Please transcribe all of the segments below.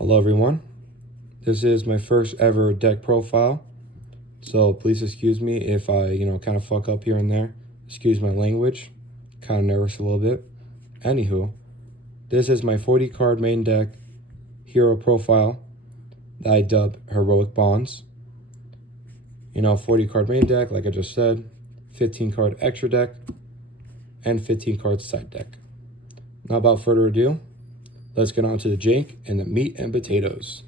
Hello everyone, this is my first ever deck profile, so please excuse me if I, kind of fuck up here and there. Excuse my language, kind of nervous a little bit. Anywho, this is my 40 card main deck hero profile that I dub Heroic Bonds. 40 card main deck, like I just said, 15 card extra deck, and 15 card side deck. Now, without further ado, let's get on to the jank and the meat and potatoes.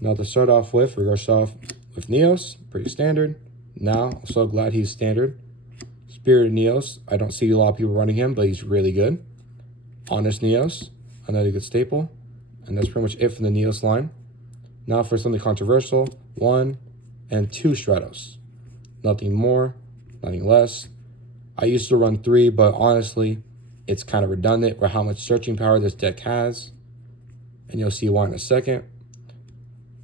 Now, to start off with, we're going to start off with Neos, pretty standard. Now, I'm so glad he's standard. Spirited Neos, I don't see a lot of people running him, but he's really good. Honest Neos, another good staple. And that's pretty much it from the Neos line. Now for something controversial, 1 and 2 Stratos. Nothing more, nothing less. I used to run 3, but honestly, it's kind of redundant for how much searching power this deck has. And you'll see why in a second.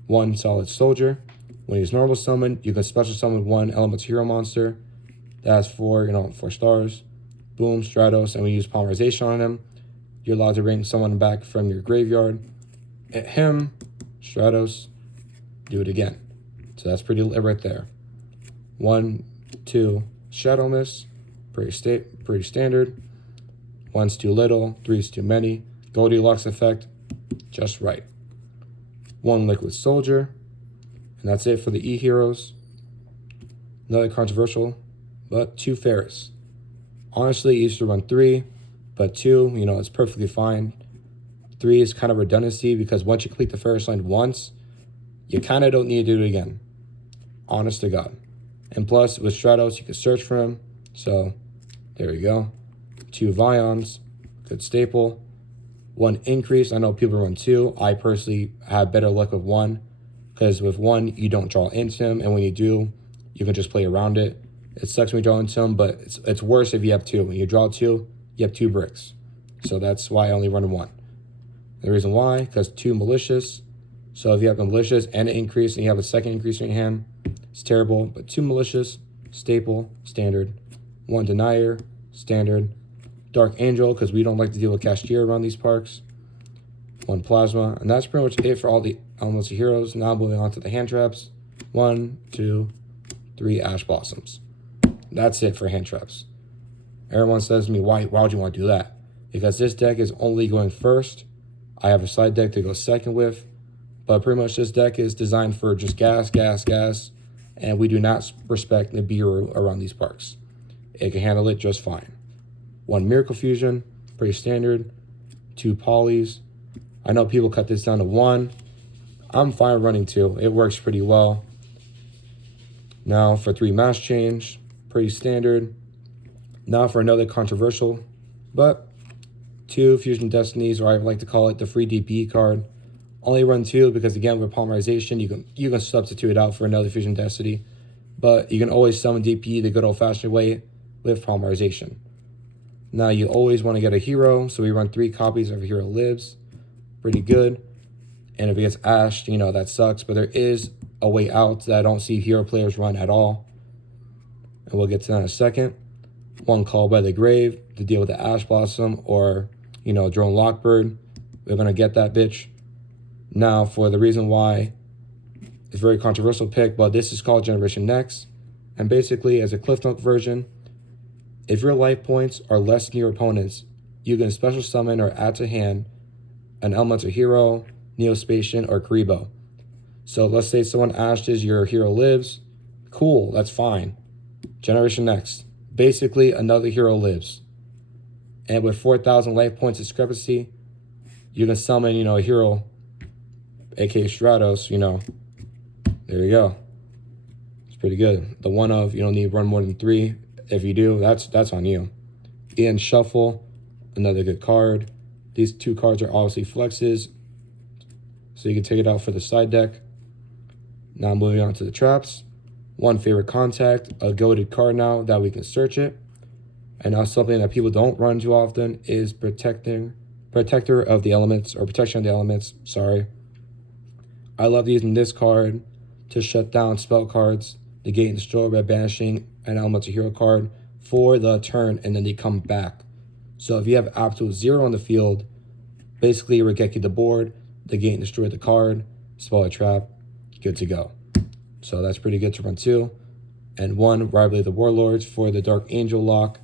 1 solid soldier. When he's normal summoned, you can special summon 1 elemental hero monster. That's 4 stars. Boom, Stratos, and we use polymerization on him. You're allowed to bring someone back from your graveyard. Hit him, Stratos, do it again. So that's pretty lit right there. 1, 2, Shadow Miss, pretty standard. 1's too little, 3's too many. Goldilocks effect, just right. 1 Liquid Soldier, and that's it for the E-Heroes. Another controversial, but 2 Ferris. Honestly, I used to run 3, but 2, it's perfectly fine. 3 is kind of redundancy because once you complete the Ferris line once, you kind of don't need to do it again. Honest to God. And plus, with Stratos, you can search for him. So, there you go. 2 Vions, good staple. 1 Increase, I know people run 2. I personally have better luck with 1. Because with 1, you don't draw into him. And when you do, you can just play around it. It sucks when you draw into him, but it's worse if you have 2. When you draw 2, you have 2 bricks. So that's why I only run 1. The reason why, because 2 Malicious. So if you have a Malicious and an Increase and you have a second Increase in your hand, it's terrible. But 2 Malicious, staple, standard. 1 Denier, standard. Dark Angel, because we don't like to deal with Cashier around these parks. 1 Plasma, and that's pretty much it for all the elemental heroes. Now moving on to the hand traps. 1, 2, 3 Ash Blossoms. That's it for hand traps. Everyone says to me, why would you want to do that? Because this deck is only going first. I have a side deck to go second with, but pretty much this deck is designed for just gas, and we do not respect the Nibiru around these parks. It can handle it just fine. 1 Miracle Fusion, pretty standard. 2 Polys. I know people cut this down to 1. I'm fine running 2. It works pretty well. Now for 3 Mass Change, pretty standard. Now for another controversial, but 2 Fusion Destinies, or I like to call it the free DP card. Only run 2 because again with polymerization you can substitute it out for another Fusion Destiny, but you can always summon DP the good old-fashioned way with polymerization. Now you always want to get a hero, so we run 3 copies of Hero Lives. Pretty good. And if it gets ashed, that sucks, but there is a way out that I don't see hero players run at all. And we'll get to that in a second. 1 Call by the Grave to deal with the Ash Blossom or, Drone Lockbird. We're going to get that bitch. Now, for the reason why it's a very controversial pick, but this is called Generation Next. And basically, as a Cliff Note version, if your life points are less than your opponent's, you can special summon or add to hand an elemental hero, Neospatian, or Karibo. So let's say someone ashes your Hero Lives. Cool, that's fine. Generation Next. Basically, another Hero Lives. And with 4,000 life points discrepancy, you can summon, a hero, aka Stratos, there you go. It's pretty good. The one of, you don't need to run more than 3. If you do, that's on you. Ian Shuffle, another good card. These 2 cards are obviously flexes, so you can take it out for the side deck. Now moving on to the traps. 1 Favorite Contact, a goated card now that we can search it. And now something that people don't run too often is Protector of the Elements, or Protection of the Elements, sorry. I love using this card to shut down spell cards, negate and destroy by banishing an elemental hero card for the turn, and then they come back. So if you have absolute 0 on the field, basically you Regeki the board, the gate and destroy the card, spell a trap, good to go. So that's pretty good to run 2. And 1, Rivalry of the Warlords for the Dark Angel lock.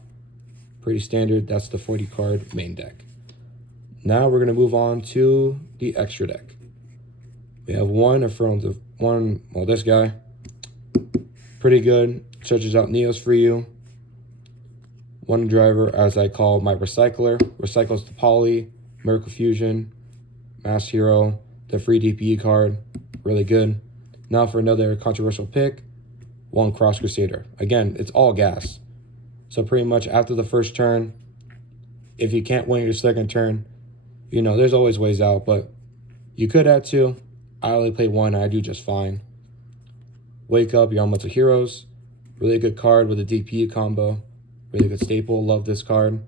Pretty standard. That's the 40 card main deck. Now we're going to move on to the extra deck. We have one affirmed of one, well, this guy. Pretty good. Searches out Neos for you. One driver, as I call my recycler. Recycles the Poly, Miracle Fusion, Mass Hero, the free DPE card. Really good. Now for another controversial pick. 1 Cross Crusader. Again, it's all gas. So pretty much after the first turn, if you can't win your second turn, you know, there's always ways out, but you could add 2. I only play 1, I do just fine. Wake Up, your Elemental Heroes. Really good card with a DPE combo. Really good staple, love this card.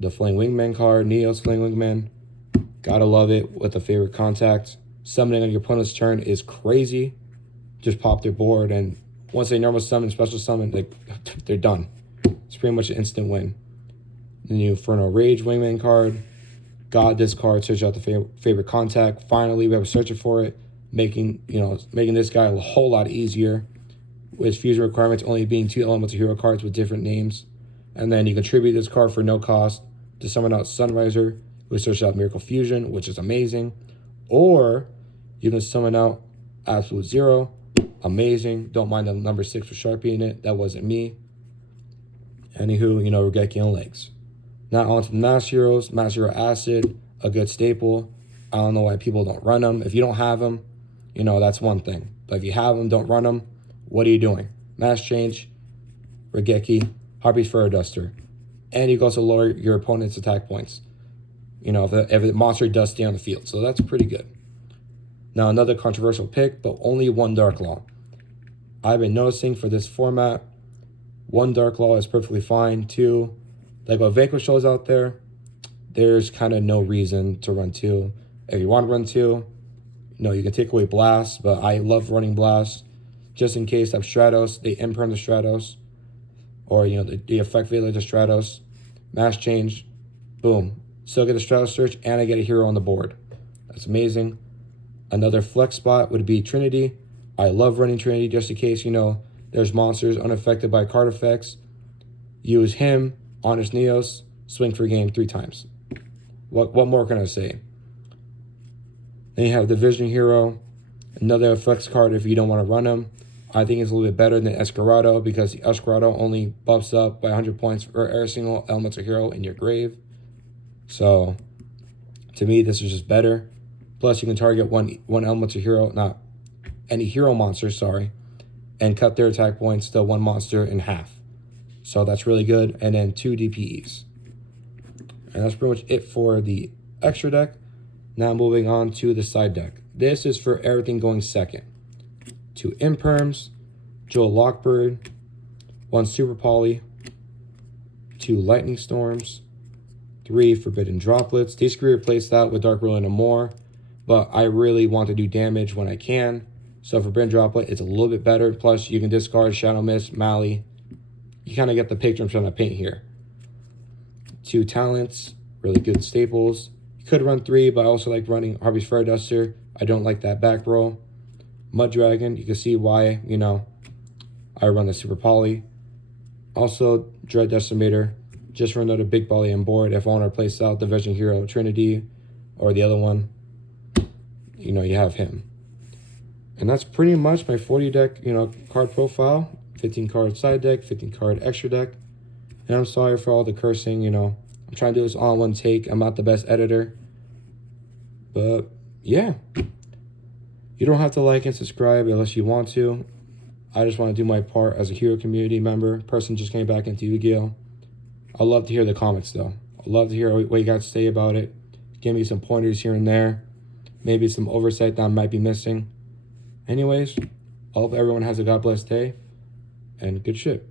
The Flame Wingman card, Neos Flame Wingman. Gotta love it with a favorite contact. Summoning on your opponent's turn is crazy. Just pop their board, and once they normal summon, special summon, they're done. It's pretty much an instant win. The new Inferno Rage Wingman card. Got this card, search out the favorite contact. Finally, we have a searcher for it, making this guy a whole lot easier. With fusion requirements only being 2 elemental hero cards with different names. And then you contribute this card for no cost to summon out Sunriser, who search out Miracle Fusion, which is amazing. Or you can summon out Absolute Zero. Amazing. Don't mind the number 6 for Sharpie in it. That wasn't me. Anywho, Regeki and legs. Now on to the Mass Heroes. Mass Hero Acid, a good staple. I don't know why people don't run them. If you don't have them, that's one thing. But if you have them, don't run them. What are you doing? Mass Change, Regeki, Harpy's Fur Duster. And you can also lower your opponent's attack points. If the monster does stay on the field. So that's pretty good. Now another controversial pick, but only 1 Dark Law. I've been noticing for this format, 1 Dark Law is perfectly fine. 2, like what Vanquish shows out there, there's kind of no reason to run 2. If you want to run 2, you can take away Blast, but I love running Blast. Just in case I have Stratos, they imperm the Stratos. Or, the effect Veiler to Stratos. Mass Change, boom. Still get the Stratos search, and I get a hero on the board. That's amazing. Another flex spot would be Trinity. I love running Trinity just in case, there's monsters unaffected by card effects. Use him, Honest Neos, swing for game 3 times. What more can I say? Then you have the Vision Hero. Another flex card if you don't want to run him. I think it's a little bit better than Escarado because the Escarado only buffs up by 100 points for every single elemental hero in your grave. So, to me, this is just better. Plus, you can target one elemental hero, not any hero monster, sorry, and cut their attack points to 1 monster in half. So that's really good. And then 2 DPEs. And that's pretty much it for the extra deck. Now moving on to the side deck. This is for everything going second. 2 Imperms, Joel Lockbird, 1 Super Poly, 2 Lightning Storms, 3 Forbidden Droplets. These can be replaced out with Dark Whirlwind and more, but I really want to do damage when I can. So Forbidden Droplet, it's a little bit better. Plus, you can discard Shadow Mist, Mally. You kind of get the picture I'm trying to paint here. 2 Talents, really good staples. You could run 3, but I also like running Harvey's Fire Duster. I don't like that back row. Mud Dragon, you can see why, I run the Super Poly. Also, Dread Decimator, just for another big volley on board. If I want to replace out the Vision Hero Trinity or the other one, you have him. And that's pretty much my 40 deck, card profile. 15 card side deck, 15 card extra deck. And I'm sorry for all the cursing, I'm trying to do this all in one take. I'm not the best editor. But, yeah. You don't have to like and subscribe unless you want to. I just want to do my part as a hero community member. Person just came back into Yugioh. I'd love to hear the comments, though. I'd love to hear what you got to say about it. Give me some pointers here and there. Maybe some oversight that I might be missing. Anyways, I hope everyone has a God bless day. And good shit.